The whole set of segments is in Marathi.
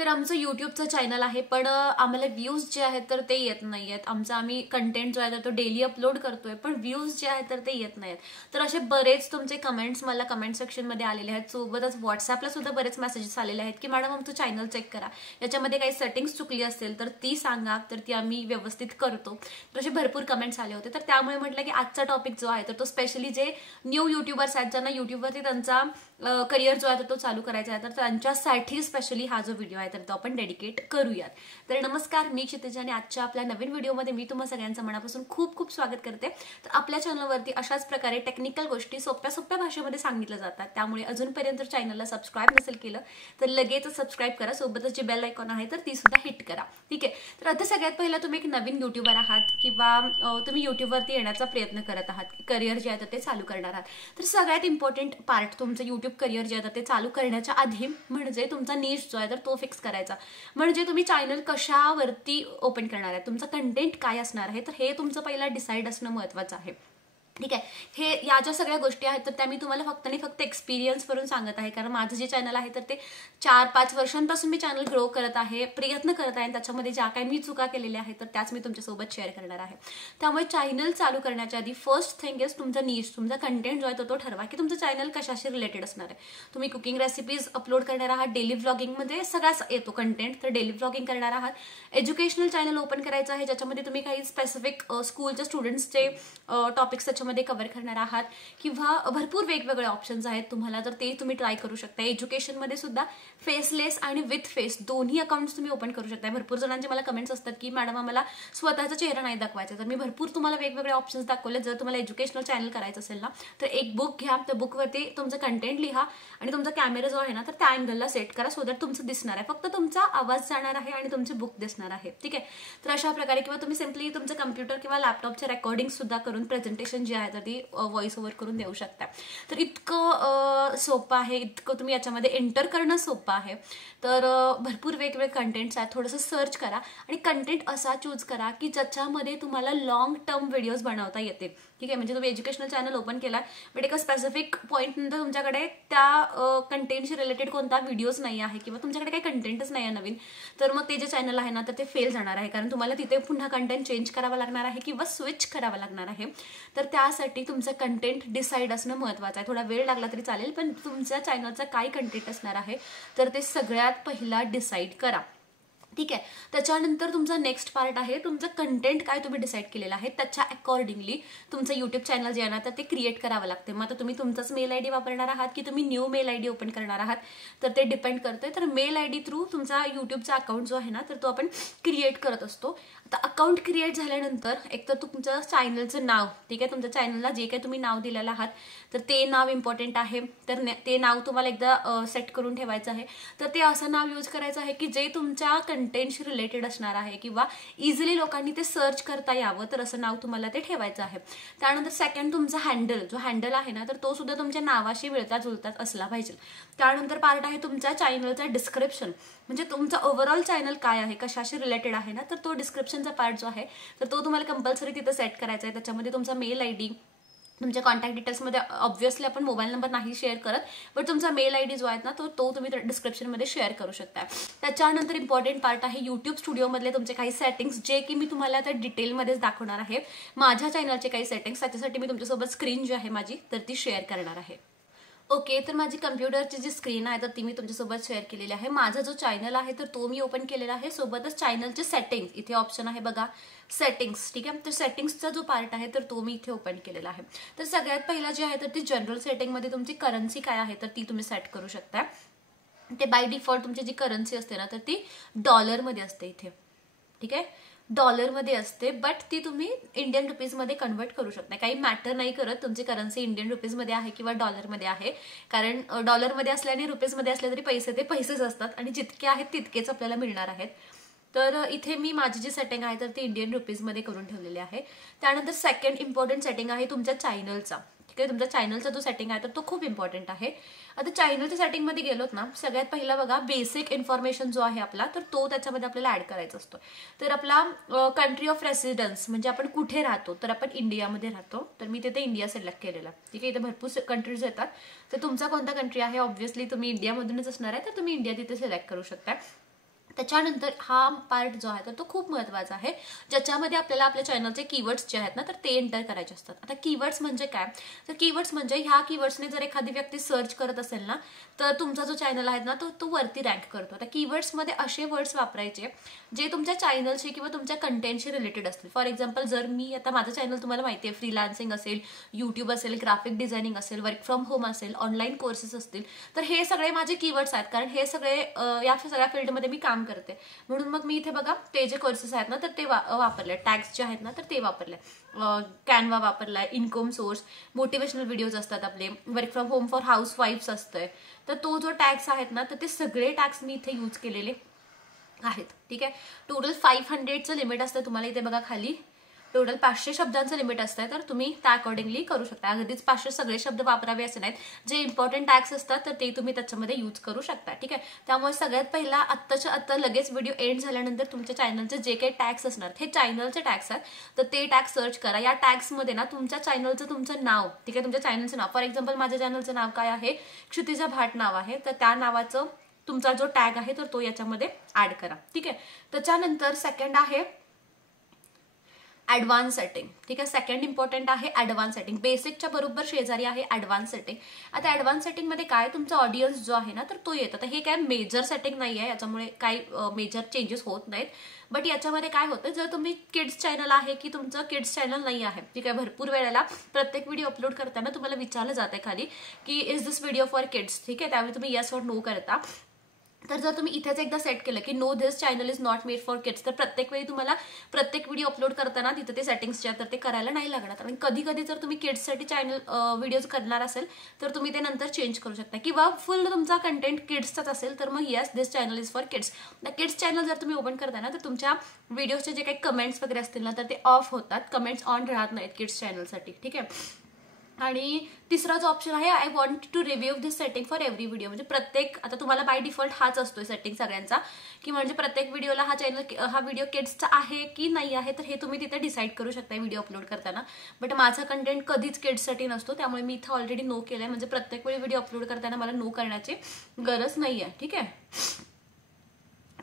तर आमचं युट्यूबचं चॅनल आहे, पण आम्हाला व्ह्यूज जे आहेत तर ते येत नाहीयेत. आम्ही कंटेंट जो आहे तर तो डेली अपलोड करतोय, पण व्ह्यूज जे आहेत तर ते येत नाहीत. तर असे बरेच तुमचे कमेंट्स मला कमेंट सेक्शनमध्ये आलेले आहेत. सोबतच व्हॉट्सअपला सुद्धा बरेच मेसेजेस आलेले आहेत की मॅडम आमचं चॅनल चेक करा, याच्यामध्ये काही सेटिंग्स चुकली असेल तर ती सांगा, तर ती आम्ही व्यवस्थित करतो. तर असे भरपूर कमेंट्स आले होते. तर त्यामुळे म्हटलं की आजचा टॉपिक जो आहे तर तो स्पेशली जे न्यू युट्यूबर्स आहेत, ज्यांना युट्यूबवरती त्यांचा करिअर जो आहे तो चालू करायचा आहे, तर त्यांच्यासाठी स्पेशली हा जो व्हिडिओ आहे तर तो आपण डेडिकेट करूयात. तर नमस्कार, मी क्षितिज आणि आजच्या आपल्या नवीन व्हिडिओमध्ये मी तुम्हा सगळ्यांचं मनापासून खूप खूप स्वागत करते. तर आपल्या चॅनलवरती अशाच प्रकारे टेक्निकल गोष्टी सोप्या सोप्या भाषेमध्ये सांगितल्या जातात. त्यामुळे अजूनपर्यंत चॅनलला सबस्क्राईब नसेल केलं तर लगेच सबस्क्राईब करा. सोबतच जी बेल आयकॉन आहे तर ती सुद्धा हिट करा. ठीक आहे. तर आता सगळ्यात पहिला तुम्ही एक नवीन युट्यूबर आहात किंवा तुम्ही युट्यूबवरती येण्याचा प्रयत्न करत आहात, करिअर जे आहे ते चालू करणार आहात, तर सगळ्यात इम्पॉर्टंट पार्ट तुमचं युट्यूब करिअर जे आहे ते चालू करण्याच्या आधी म्हणजे तुमचा निश जो आहे तर तो फिक्स करायचा. म्हणजे तुम्ही चॅनल कशावरती ओपन करणार आहे, तुमचं कंटेंट काय असणार आहे, तर हे तुमचं पहिला डिसाईड असणं महत्त्वाचं आहे. ठीक आहे. हे या ज्या सगळ्या गोष्टी आहेत तर त्या मी तुम्हाला फक्त आणि फक्त एक्सपिरियन्स करून सांगत आहे, कारण माझं जे चॅनल आहे तर ते 4-5 वर्षांपासून मी चॅनल ग्रो करत आहे, प्रयत्न करत आहे, आणि त्याच्यामध्ये ज्या काही मी चुका केलेल्या आहेत तर त्याच मी तुमच्यासोबत शेअर करणार आहे. त्यामुळे चॅनल चालू करण्याच्या आधी फर्स्ट थिंग इज तुमचा निश, तुमचा कंटेंट जो आहे तो ठरवा की तुमचं चॅनल कशाशी रिलेटेड असणार आहे. तुम्ही कुकिंग रेसिपीज अपलोड करणार आहात, डेली व्लॉगिंगमध्ये सगळाच येतो कंटेंट, तर डेली व्लॉगिंग करणार आहात, एज्युकेशनल चॅनल ओपन करायचं आहे ज्याच्यामध्ये तुम्ही काही स्पेसिफिक स्कूलच्या स्टुडंट्सचे टॉपिक्स त्याच्यामध्ये कव्हर करणार आहात, किंवा भरपूर वेगवेगळे ऑप्शन्स आहेत तुम्हाला, तर ते तुम्ही ट्राय करू शकता. एज्युकेशनमध्ये सुद्धा फेसलेस आणि विथ फेस दोन्ही अकाउंट्स तुम्ही ओपन करू शकता. भरपूर जणांचे मला कमेंट्स असतात की मॅडम आम्हाला स्वतःचा चेहरा नाही दाखवायचा, तर मी भरपूर तुम्हाला वेगवेगळे ऑप्शन्स दाखवले. जर तुम्हाला एज्युकेशनल चॅनल करायचं असेल ना तर एक बुक घ्या, त्या बुकवरती तुमचं कंटेंट लिहा आणि तुमचा कॅमेरा जो आहे ना तर त्या अँगलला सेट करा, सो दॅट तुमचं दिसणार आहे, फक्त तुमचा आवाज जाणार आहे आणि तुमची बुक दिसणार आहे. ठीक आहे. तर अशा प्रकारे, किंवा तुम्ही सिम्पली तुमचं कम्प्युटर किंवा लॅपटॉपचे रेकॉर्डिंग सुद्धा करून प्रेझेंटेशन जे आहे तर ती व्हॉइस ओव्हर करून देऊ शकता. तर इतकं सोपं आहे, इतकं तुम्ही याच्यामध्ये एंटर करणं सोपं आहे. तर भरपूर वेगवेगळे कंटेंट्स आहेत, थोडंसं सर्च करा आणि कंटेंट असा चूज करा की ज्याच्यामध्ये तुम्हाला लॉंग टर्म व्हिडिओज बनवता येते. ठीक आहे. म्हणजे तुम्ही एज्युकेशनल चॅनल ओपन केला बट एका स्पेसिफिक पॉईंट नंतर तुमच्याकडे त्या कंटेंटशी रिलेटेड कोणता व्हिडिओज नाही आहे किंवा तुमच्याकडे काही कंटेंटच नाही आहे नवीन, तर मग ते जे चॅनल आहे ना तर ते फेल जाणार आहे, कारण तुम्हाला तिथे पुन्हा कंटेंट चेंज करावं लागणार आहे किंवा स्विच करावं लागणार आहे. तर त्यासाठी तुमचं कंटेंट डिसाईड असणं महत्त्वाचं आहे. थोडा वेळ लागला तरी चालेल, पण तुमच्या चॅनलचा काय कंटेंट असणार आहे तर ते सगळ्यात पहिला डिसाईड करा. ठीक आहे. त्याच्यानंतर तुमचा नेक्स्ट पार्ट आहे तुमचं कंटेंट काय तुम्ही डिसाईड केलेलं आहे त्याच्या अकॉर्डिंगली तुमचं युट्यूब चॅनल जे आहे ना तर ते क्रिएट करावं लागते. मग आता तुम्ही तुमचाच मेल आयडी वापरणार आहात की तुम्ही न्यू मेल आयडी ओपन करणार आहात तर ते डिपेंड करतंय. तर मेल आयडी थ्रू तुमचा युट्यूबचा अकाउंट जो आहे ना तर तो आपण क्रिएट करत असतो. आता अकाउंट क्रिएट झाल्यानंतर एक तर तुमचं चॅनलचं नाव, ठीक आहे, तुमच्या चॅनलला जे काही तुम्ही नाव दिलेलं आहात तर ते नाव इम्पॉर्टंट आहे. तर ते नाव तुम्हाला एकदा सेट करून ठेवायचं आहे. तर ते असं नाव यूज करायचं आहे की जे तुमच्या कंटेंटशी रिलेटेड असणार आहे किंवा इझिली लोकांनी ते सर्च करता यावं, तर असं नाव तुम्हाला ते ठेवायचं आहे. त्यानंतर सेकंड तुमचा हँडल, जो हँडल आहे ना तर तो सुद्धा तुमच्या नावाशी मिळता जुळतात असला पाहिजे. त्यानंतर पार्ट आहे तुमच्या चॅनलचा डिस्क्रिप्शन, म्हणजे तुमचा ओव्हरऑल चॅनल काय आहे, कशाशी रिलेटेड आहे ना तर तो डिस्क्रिप्शनचा पार्ट जो आहे तर तो तुम्हाला कंपल्सरी तिथं सेट करायचा आहे. त्याच्यामध्ये तुमचा मेल आयडी, तुमच्या कॉन्टॅक्ट डिटेल्समध्ये ऑब्व्हियसली आपण मोबाईल नंबर नाही शेअर करत, बट तुमचा मेल आयडी जो आहे ना तो तुम्ही डिस्क्रिप्शनमध्ये शेअर करू शकता. त्याच्यानंतर इम्पॉर्टंट पार्ट आहे युट्यूब स्टुडिओमधले तुमचे काही सेटिंग्स, जे की मी तुम्हाला आता डिटेलमध्येच दाखवणार आहे. माझ्या चॅनलचे काही सेटिंग्स, त्याच्यासाठी मी तुमच्यासोबत स्क्रीन जी आहे माझी तर ती शेअर करणार आहे. ओके. तर माझी कम्प्युटरची जी स्क्रीन आहे तर ती मी तुमच्यासोबत शेअर केलेली आहे. माझा जो चॅनल आहे तर तो मी ओपन केलेला आहे. सोबतच चॅनलचे सेटिंग्स, इथे ऑप्शन आहे बघा सेटिंग्स. ठीक आहे. तर सेटिंग्सचा जो पार्ट आहे तर तो मी इथे ओपन केलेला आहे. तर सगळ्यात पहिला जे आहे तर ती जनरल सेटिंगमध्ये तुमची करन्सी काय आहे तर ती तुम्ही सेट करू शकता. ते बाय डिफॉल्ट तुमची जी करन्सी असते ना तर ती डॉलरमध्ये असते इथे. ठीक आहे. डॉलरमध्ये असते, बट ती तुम्ही इंडियन रुपीजमध्ये कन्वर्ट करू शकता. काही मॅटर नाही करत तुमची करन्सी इंडियन रुपीजमध्ये आहे किंवा डॉलरमध्ये आहे, कारण डॉलरमध्ये असल्याने रुपीजमध्ये असले तरी पैसे ते पैसेच असतात आणि जितके आहेत तितकेच आपल्याला मिळणार आहेत. तर इथे मी माझी जी सेटिंग आहे तर ती इंडियन रुपीजमध्ये करून ठेवलेली आहे. त्यानंतर सेकंड इम्पॉर्टंट सेटिंग आहे तुमच्या चॅनलचा. ठीक आहे. तुमच्या चॅनलचा जो सेटिंग आहे तर तो खूप इम्पॉर्टंट आहे. आता चॅनलच्या सेटिंगमध्ये गेलोत ना, सगळ्यात पहिला बघा बेसिक इन्फॉर्मेशन जो आहे आपला तर तो त्याच्यामध्ये आपल्याला ऍड करायचा असतो. तर आपला कंट्री ऑफ रेसिडेन्स, म्हणजे आपण कुठे राहतो, तर आपण इंडियामध्ये राहतो, तर मी तिथे इंडिया सिलेक्ट केलेला. ठीक आहे. इथे भरपूर कंट्रीज येतात, तर तुमचा कोणता कंट्री आहे ऑब्व्हियसली तुम्ही इंडियामधूनच असणार आहे तर तुम्ही इंडिया तिथे सिलेक्ट करू शकता. त्याच्यानंतर हा पार्ट जो आहे तर तो खूप महत्त्वाचा आहे, ज्याच्यामध्ये आपल्याला आपल्या चॅनलचे कीवर्ड्स जे आहेत ना तर ते एंटर करायचे असतात. आता कीवर्ड्स म्हणजे काय, तर कीवर्ड्स म्हणजे ह्या कीवर्ड्सने जर एखादी व्यक्ती सर्च करत असेल ना तर तुमचा जो चॅनल आहे ना तो वरती रँक करतो. आता कीवर्ड्समध्ये असे वर्ड्स वापरायचे जे तुमच्या चॅनलशी किंवा तुमच्या कंटेंटशी रिलेटेड असतील. फॉर एक्झाम्पल, जर मी आता माझं चॅनल तुम्हाला माहिती आहे फ्रीलान्सिंग असेल, यूट्यूब असेल, ग्राफिक डिझायनिंग असेल, वर्क फ्रॉम होम असेल, ऑनलाईन कोर्सेस असतील, तर हे सगळे माझे कीवर्ड्स आहेत, कारण हे सगळे या सगळ्या फील्डमध्ये मी काम करते. म्हणून मग मी इथे बघा ते जे कोर्सेस आहेत ना तर ते वापरले, टॅग्स जे आहेत ना तर ते वापरले, कॅनवा वापरलाय, इन्कम सोर्स, मोटिवेशनल व्हिडिओज असतात आपले, work from home for house wife's असतंय, तर तो जो टॅग्स आहेत ना तर ते सगळे टॅग्स मी इथे यूज केलेले आहेत. ठीक आहे. टोटल 500चं लिमिट असतं तुम्हाला इथे बघा खाली, टोटल 500 शब्दांचं लिमिट असतं, तर तुम्ही त्या अकॉर्डिंगली करू शकता. अगदीच 500 सगळे शब्द वापरावे असे नाहीत, जे इम्पॉर्टंट टॅग्स असतात तर ते तुम्ही त्याच्यामध्ये यूज करू शकता. ठीक आहे. त्यामुळे सगळ्यात पहिला आत्ताच्या आत्ता लगेच व्हिडिओ एंड झाल्यानंतर तुमच्या चॅनलचे जे काही टॅग्स असणार हे चॅनलचे टॅग्स आहेत, तर ते टॅग सर्च करा. या टॅग्समध्ये ना तुमच्या चॅनलचं तुमचं नाव, ठीक आहे, तुमच्या चॅनलचं नाव, फॉर एक्झाम्पल माझ्या चॅनलचं नाव काय आहे, क्षितिजा भाट नाव आहे, तर त्या नावाचं तुमचा जो टॅग आहे तर तो याच्यामध्ये ऍड करा. ठीक आहे. त्याच्यानंतर सेकंड आहे ऍडव्हान्स सेटिंग. ठीक आहे. सेकंड इम्पॉर्टंट आहे ऍडव्हान्स सेटिंग. बेसिकच्या बरोबर शेजारी आहे ऍडव्हान्स सेटिंग. आता ऍडव्हान्स सेटिंगमध्ये काय, तुमचा ऑडियन्स जो आहे ना तर तो येतो. तर हे काय मेजर सेटिंग नाही आहे, याच्यामुळे काही मेजर चेंजेस होत नाहीत. बट याच्यामध्ये काय होतं, जर तुम्ही किड्स चॅनल आहे की तुमचं किड्स चॅनल नाही आहे, ठीक आहे, भरपूर वेळेला प्रत्येक व्हिडिओ अपलोड करताना तुम्हाला विचारलं जाते खाली की is this video for kids. ठीक आहे. त्यावेळी तुम्ही येस और नो करता. तर जर तुम्ही इथेच एकदा सेट केलं की no this channel is not made for kids, तर प्रत्येक वेळी तुम्हाला प्रत्येक व्हिडिओ अपलोड करताना तिथे ते सेटिंग्स जे आहेत तर ते करायला नाही लागणार. आणि कधी कधी जर तुम्ही किड्ससाठी चॅनल व्हिडिओज करणार असेल तर तुम्ही ते नंतर चेंज करू शकता, किंवा फुल तुमचा कंटेंट किड्सचाच असेल तर मग yes this channel is for kids. Kids channel जर तुम्ही ओपन करता ना तर तुमच्या व्हिडिओचे जे काही कमेंट्स वगैरे असतील ना तर ते ऑफ होतात, कमेंट्स ऑन राहत नाहीत किड्स चॅनलसाठी. ठीक आहे. आणि तिसरा जो ऑप्शन आहे, I want to review this setting for every video, म्हणजे प्रत्येक, आता तुम्हाला बाय डिफॉल्ट हाच असतोय सेटिंग सगळ्यांचा, की म्हणजे प्रत्येक व्हिडिओला हा व्हिडिओ किड्सचा आहे की नाही आहे, तर हे तुम्ही तिथे डिसाईड करू शकता व्हिडिओ अपलोड करताना. बट माझा कंटेंट कधीच किड्ससाठी नसतो, त्यामुळे मी इथं ऑलरेडी नो केलंय, म्हणजे प्रत्येक वेळी व्हिडिओ अपलोड करताना मला नो करण्याची गरज नाही आहे. ठीक आहे.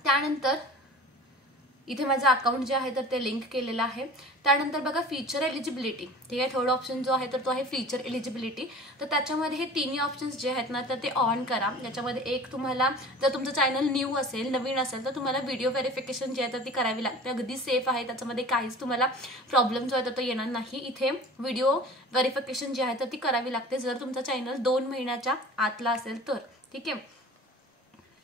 त्यानंतर इथे माझं अकाउंट जे आहे तर ते लिंक केलेलं आहे. त्यानंतर बघा फीचर एलिजिबिलिटी. ठीक आहे. थर्ड ऑप्शन जो आहे तर तो आहे फीचर एलिजिबिलिटी. तर त्याच्यामध्ये हे तिन्ही ऑप्शन्स जे आहेत ना तर ते ऑन करा. याच्यामध्ये एक, तुम्हाला जर तुमचं चॅनल न्यू असेल, नवीन असेल, तर तुम्हाला व्हिडिओ व्हेरिफिकेशन जे आहे तर ती करावी लागते. अगदी सेफ आहे, त्याच्यामध्ये काहीच तुम्हाला प्रॉब्लेम जो आहे तर तो येणार नाही. इथे व्हिडिओ व्हेरिफिकेशन जे आहे तर ती करावी लागते जर तुमचा चॅनल 2 महिन्याच्या आतला असेल तर. ठीक आहे.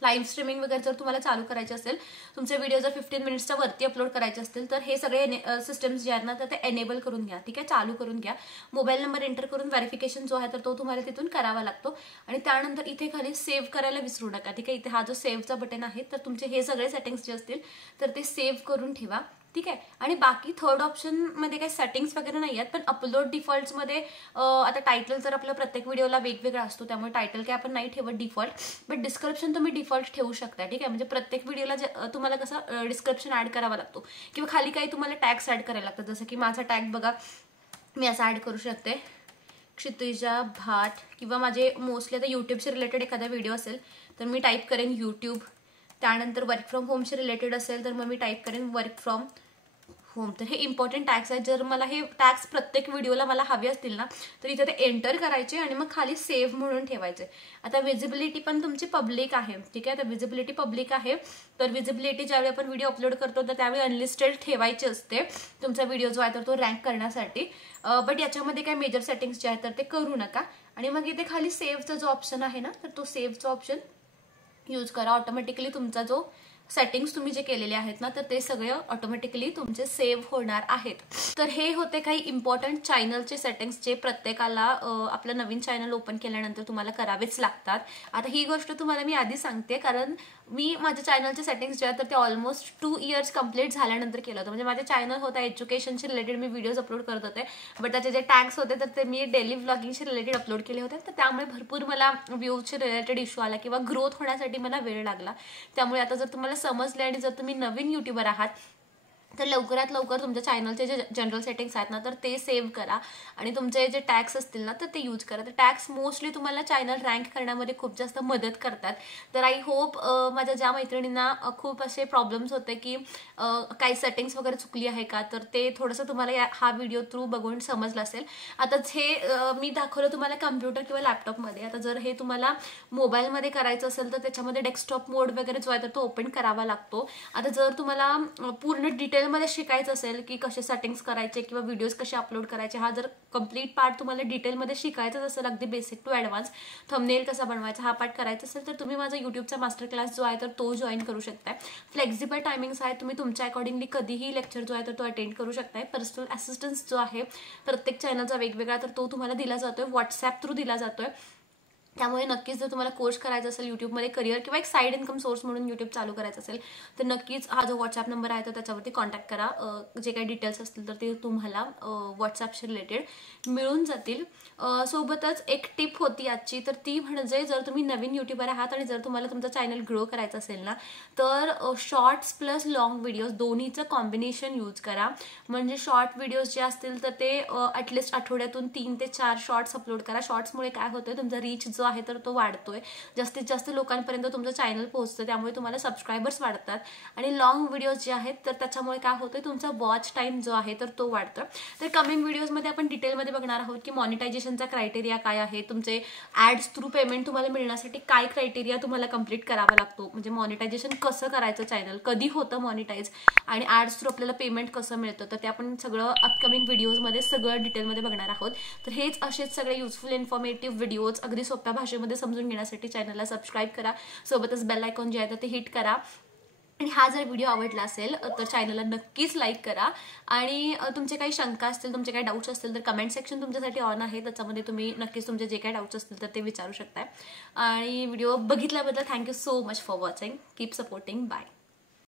लाईव्ह स्ट्रीमिंग वगैरे जर तुम्हाला चालू करायचे असेल, तुमचे व्हिडिओ जर 15 मिनिट्सच्या वरती अपलोड करायचे असतील तर हे सगळे सिस्टम्स जे आहेत ना तर ते एनेबल करून घ्या. ठीक आहे. चालू करून घ्या. मोबाईल नंबर एंटर करून व्हेरिफिकेशन जो आहे तर तो तुम्हाला तिथून करावा लागतो. आणि त्यानंतर इथे खाली सेव्ह करायला विसरू नका. ठीक आहे. इथे हा जो सेव्हचा बटन आहे तर तुमचे हे सगळे सेटिंग्स जे असतील तर ते सेव्ह करून ठेवा. ठीक आहे. आणि बाकी थर्ड ऑप्शन मध्ये काही सेटिंग्स वगैरे नाही आहेत, पण अपलोड डिफॉल्ट्समध्ये आता टायटल जर आपल्या प्रत्येक व्हिडिओला वेगवेगळा असतो, त्यामुळे टायटल काय आपण नाही ठेवत डिफॉल्ट, बट डिस्क्रिप्शन तुम्ही डिफॉल्ट ठेवू शकता. ठीक आहे. म्हणजे प्रत्येक व्हिडिओला तुम्हाला कसं डिस्क्रिप्शन ऍड करावा लागतो, किंवा खाली काही तुम्हाला टॅग्स ऍड करायला लागतात. जसं की माझा टॅग बघा मी असा ऍड करू शकते, क्षितिजा भाट, किंवा माझे मोस्टली आता यूट्यूबशी रिलेटेड एखादा व्हिडिओ असेल तर मी टाईप करेन यूट्यूब. त्यानंतर वर्क फ्रॉम होमशी रिलेटेड असेल तर मग मी टाईप करेन वर्क फ्रॉम होम. तर हे इम्पॉर्टंट टॅग्स आहेत. जर मला हे टॅग्स प्रत्येक व्हिडिओला मला हवे असतील ना तर इथे ते एंटर करायचे आणि मग खाली सेव्ह म्हणून ठेवायचे. आता विजिबिलिटी पण तुमची पब्लिक आहे. ठीक आहे. तर विजिबिलिटी पब्लिक आहे, तर विजिबिलिटी ज्यावेळी आपण व्हिडिओ अपलोड करतो तर त्यावेळी अनलिस्टेड ठेवायची असते तुमचा व्हिडिओ जो आहे तर तो रँक करण्यासाठी. बट याच्यामध्ये काय मेजर सेटिंग्स जे आहेत तर ते करू नका. आणि मग इथे खाली सेव्हचा जो ऑप्शन आहे ना तर तो सेव्हचा ऑप्शन यूज करा. ऑटोमॅटिकली तुमचा जो सेटिंग्स तुम्ही जे केलेले आहेत ना तर ते सगळे ऑटोमॅटिकली तुमचे सेव्ह होणार आहेत. तर हे होते काही इम्पॉर्टंट चॅनलचे सेटिंग्स जे प्रत्येकाला आपलं नवीन चॅनल ओपन केल्यानंतर तुम्हाला करावेच लागतात. आता ही गोष्ट तुम्हाला मी आधी सांगते, कारण मी माझ्या चॅनलचे सेटिंग्स जे आहेत तर ते ऑलमोस्ट 2 इयर्स कंप्लीट झाल्यानंतर केलं होतं. म्हणजे माझे चॅनल होता एज्युकेशनशी रिलेटेड, मी व्हिडिओज अपलोड करत होते, बट त्याचे जे टॅग्स होते तर ते मी डेली व्लॉगिंगशी रिलेटेड अपलोड केले होते. तर त्यामुळे भरपूर मला व्ह्यूजशी रिलेटेड इश्यू आला किंवा ग्रोथ होण्यासाठी मला वेळ लागला. त्यामुळे आता जर तुम्हाला समजले आणि जर तुम्ही नवीन युट्यूबर आहात तर लवकरात लवकर तुमच्या चॅनलचे जे जनरल सेटिंग्स आहेत ना तर ते सेव्ह करा आणि तुमचे जे टॅग्स असतील ना तर ते यूज करा. तर टॅग्स मोस्टली तुम्हाला चॅनल रँक करण्यामध्ये खूप जास्त मदत करतात. तर आय होप माझ्या ज्या मैत्रिणींना खूप असे प्रॉब्लेम्स होते की काही सेटिंग्स वगैरे चुकली आहे का, तर ते थोडंसं तुम्हाला हा व्हिडिओ थ्रू बघून समजलं असेल. आता हे मी दाखवलं तुम्हाला कम्प्युटर किंवा लॅपटॉपमध्ये. आता जर हे तुम्हाला मोबाईलमध्ये करायचं असेल तर त्याच्यामध्ये डेस्कटॉप मोड वगैरे जो आहे तर तो ओपन करावा लागतो. आता जर तुम्हाला पूर्ण डिटेलमध्ये शिकायचं असेल की कसे सेटिंग्स करायचे किंवा व्हिडिओज कसे अपलोड करायचे, हा जर कम्प्लीट पार्ट तुम्हाला डिटेलमध्ये शिकायचाच असेल अगदी बेसिक टू ॲडव्हान्स, थंबनेल कसा बनवायचा हा पार्ट करायचा असेल तर तुम्ही माझा युट्यूबचा मास्टर क्लास जो आहे तर तो जॉईन करू शकताय. फ्लेक्झिबल टायमिंग्स आहेत, तुम्ही तुमच्या अकॉर्डिंगली कधीही लेक्चर जो आहे तर तो अटेंड करू शकताय. पर्सनल असिस्टन्स जो आहे प्रत्येक चॅनलचा वेगवेगळा तर तो तुम्हाला दिला जातोय, व्हॉट्सॲप थ्रू दिला जातोय. त्यामुळे नक्कीच जर तुम्हाला कोर्स करायचा असेल युट्यूबमध्ये करिअर किंवा एक साईड इन्कम सोर्स म्हणून युट्यूब चालू करायचं असेल तर नक्कीच हा जो व्हॉट्सॲप नंबर आहे तर त्याच्यावरती कॉन्टॅक्ट करा. जे काही डिटेल्स असतील तर ते तुम्हाला व्हॉट्सॲपशी रिलेटेड मिळून जातील. सोबतच एक टिप होती आजची, तर ती म्हणजे जर तुम्ही नवीन युट्यूबर आहात आणि जर तुम्हाला तुमचा चॅनल ग्रो करायचं असेल ना तर शॉर्ट्स प्लस लॉंग व्हिडिओज दोन्हीचं कॉम्बिनेशन यूज करा. म्हणजे शॉर्ट व्हिडिओज जे असतील तर ते ॲटलिस्ट आठवड्यातून 3 ते 4 शॉर्ट्स अपलोड करा. शॉर्ट्समुळे काय होतं, तुमचा रीच जो आहे तर तो वाढतोय, जास्तीत जास्त लोकांपर्यंत तुमचं चॅनल पोहोचतं, त्यामुळे तुम्हाला सबस्क्रायबर्स वाढतात. आणि लॉंग व्हिडिओज जे आहेत तर त्याच्यामुळे काय होतंय, तुमचा वॉच टाइम जो आहे तर तो वाढतो. तर कमिंग व्हिडिओजमध्ये आपण डिटेलमध्ये बघणार आहोत की मॉनिटायझेशनचा क्रायटेरिया काय आहे, तुमचे ॲड्स थ्रू पेमेंट तुम्हाला मिळण्यासाठी काय क्रायटेरिया तुम्हाला कंप्लीट करावा लागतो, म्हणजे मॉनिटायझेशन कसं करायचं, चॅनल कधी होतं मॉनिटाईज, आणि ॲड्स थ्रू आपल्याला पेमेंट कसं मिळतं, तर ते आपण सगळं अपकमिंग व्हिडिओजमध्ये सगळं डिटेलमध्ये बघणार आहोत. तर हेच असेच सगळे युजफुल इन्फॉर्मेटिव्ह व्हिडिओज अगदी सोप्या भाषेमध्ये समजून घेण्यासाठी चॅनलला सबस्क्राईब करा. सोबतच बेल आयकॉन जे आहे तर ते हिट करा. आणि हा जर व्हिडिओ आवडला असेल तर चॅनलला नक्कीच लाईक करा. आणि तुमचे काही शंका असतील, तुमचे काही डाऊट्स असतील तर कमेंट सेक्शन तुमच्यासाठी ऑन आहे, त्याच्यामध्ये तुम्ही नक्कीच तुमचे जे काही डाऊट्स असतील तर ते विचारू शकताय. आणि व्हिडिओ बघितल्याबद्दल thank you so much for watching. Keep supporting. Bye.